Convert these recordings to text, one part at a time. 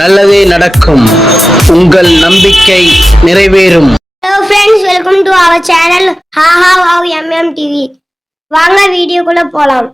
நல்லதே நடக்கும். உங்கள் நம்பிக்கை நிறைவேறும். Hello friends welcome to our channel ஹா ஹாஹா வாவ் எம்எம் டிவி வாங்க வீடியோக்குள்ள போலாம்.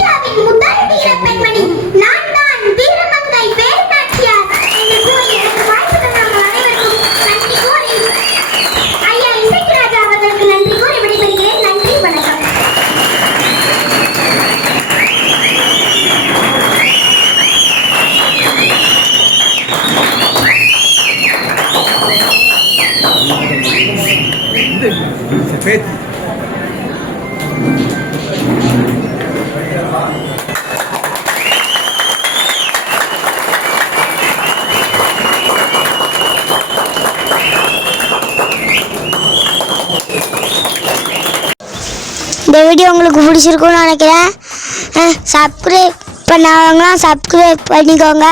இந்தியாவின் முதல் வீர பெண்மணி நான் தான் வீரமங்கை பேரநாச்சியார் என்று கூறி எனக்கு வாய்ப்பு தந்த உங்கள் அனைவருக்கும் நன்றி கூறி ஐயா இசைக்கு ராஜா அவர்களுக்கு நன்றி கூறி விடைபெறுகிறேன். நன்றி வணக்கம். பேச்சு இந்த வீடியோ உங்களுக்கு பிடிச்சிருக்கும்னு நினைக்கிறேன். சப்ஸ்கிரைப் பண்ணாதவங்களாம் சப்ஸ்கிரைப் பண்ணிக்கோங்க.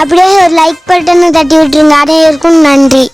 அப்படியே ஒரு லைக் பட்டனை தட்டி விட்டுருங்க. அதே இருக்கும் நன்றி.